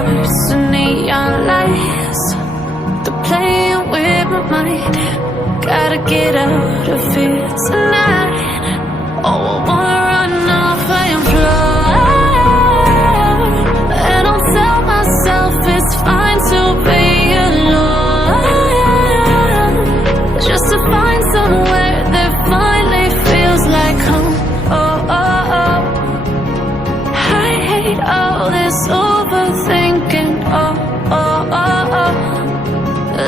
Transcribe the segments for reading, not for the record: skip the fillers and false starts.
hearts and neon lights. They're playing with my mind. Gotta get out of here tonight. Oh, I wanna run off and fly. And I'll tell myself it's fine to be alone, just to find somewhere that finally feels like home. Oh, oh, oh. I hate all this overthinking. Oh, oh, oh, oh.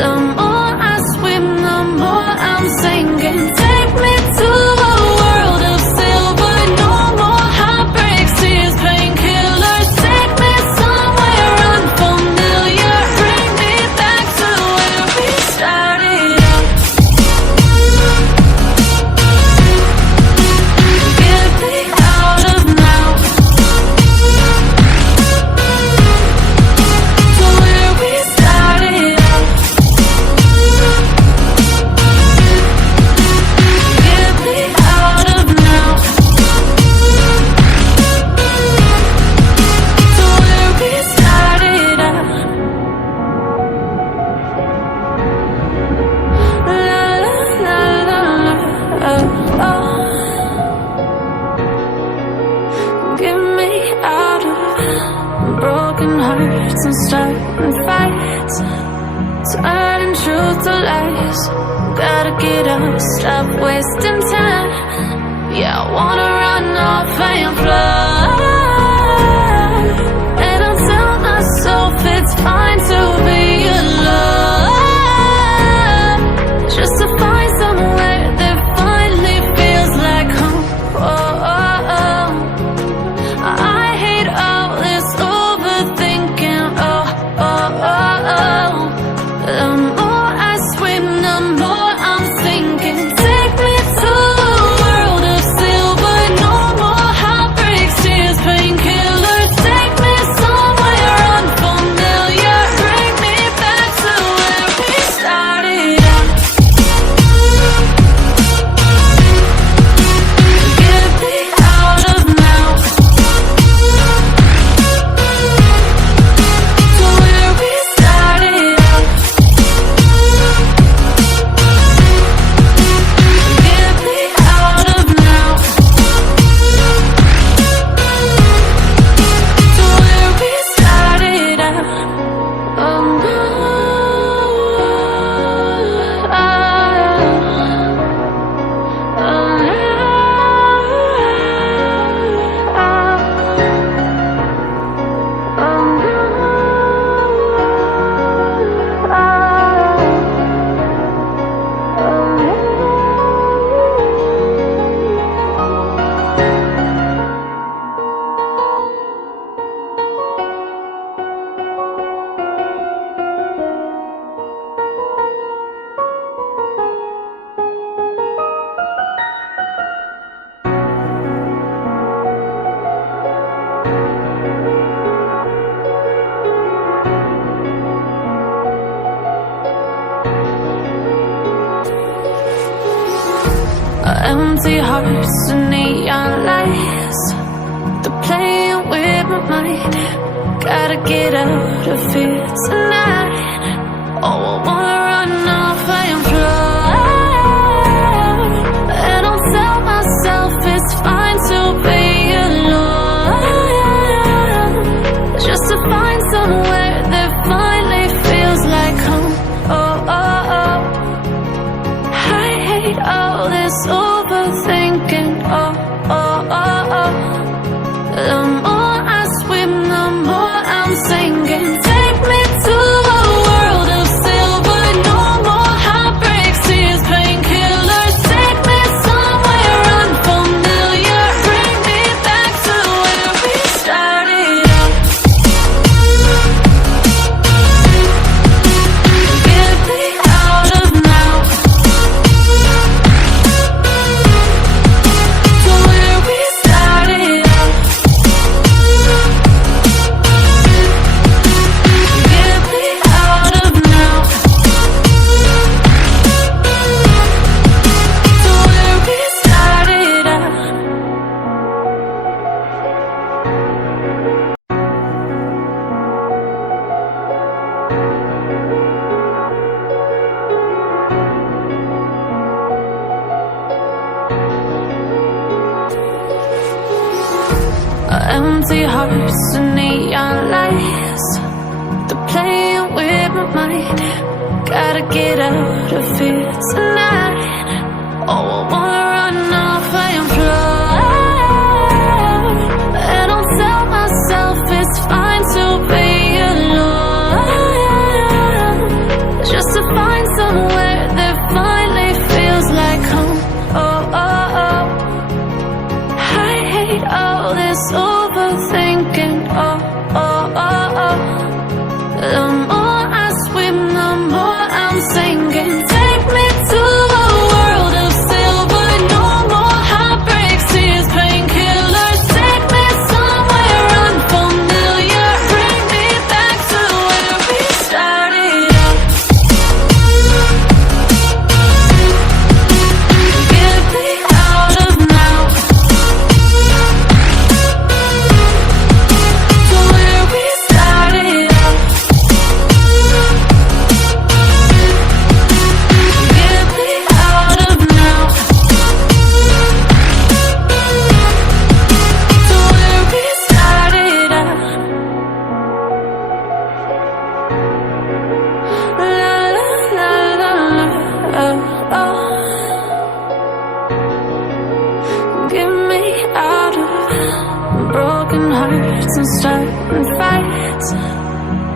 The more I swim, the more I'm sinking. Take me to a world of silver. No more heartbreaks, tears, painkillers. Take me somewhere unfamiliar. Bring me back to where we started out. Get me out of now, to where we started out. Get me out of now, to where we started out. La la la la la, oh, oh. Get me out of broken hearts and starting fights, turning truth to lies. Gotta get up, stop wasting time. Yeah, I wanna run off and fly. And I'll tell myself it's fine to be alone, just to find somewhere that finally feels like home. Oh, oh, oh. I hate all this overthinking. Oh, oh, oh, oh. The more I swim, the more I'm sinking. Take me to a world of silver. No more heartbreaks, tears, painkillers. Take me somewhere unfamiliar. Bring me back to where we started out. Get me out of now, to where we started out. Get me out of now, to where we started out. Oh no, empty hearts and neon lights. They're playing with my mind. Gotta get out of here tonight. Oh, I wanna run off and fly. And I'll tell myself it's fine to be alone, just to find somewhere that finally feels like home. Oh, oh, oh. I hate all this overthinking. Oh, oh, oh, oh. The more I swim, the more I'm sinking. Take me to a empty hearts and neon lights. They're playing with my mind. Gotta get out of here tonight. Oh, I wanna run off and fly. And I'll tell myself it's fine to be alone, just to find somewhere that finally feels like home. Oh, oh, oh. I hate all this overthinking. Oh, oh, oh, oh. The more I swim, the more I'm sinking. Take me to a world of silver. No more heartbreaks, tears, painkillers. Take me somewhere unfamiliar. Bring me back to where we started out. Get me out of now, to where we started out. Get me out of now, to where we started out. La la la la la, oh, oh. Get me out of broken hearts and starting fights,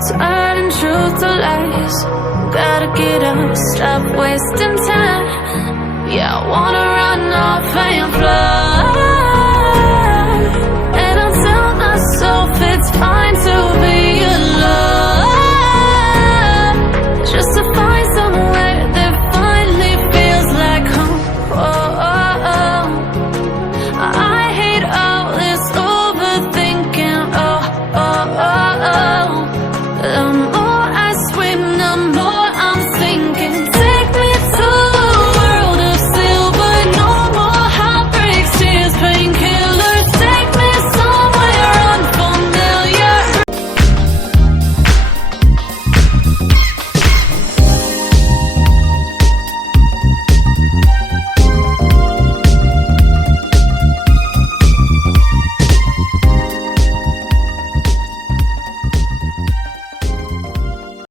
turning truth to lies. Gotta get up, stop wasting time. Yeah, I wanna run off and fly.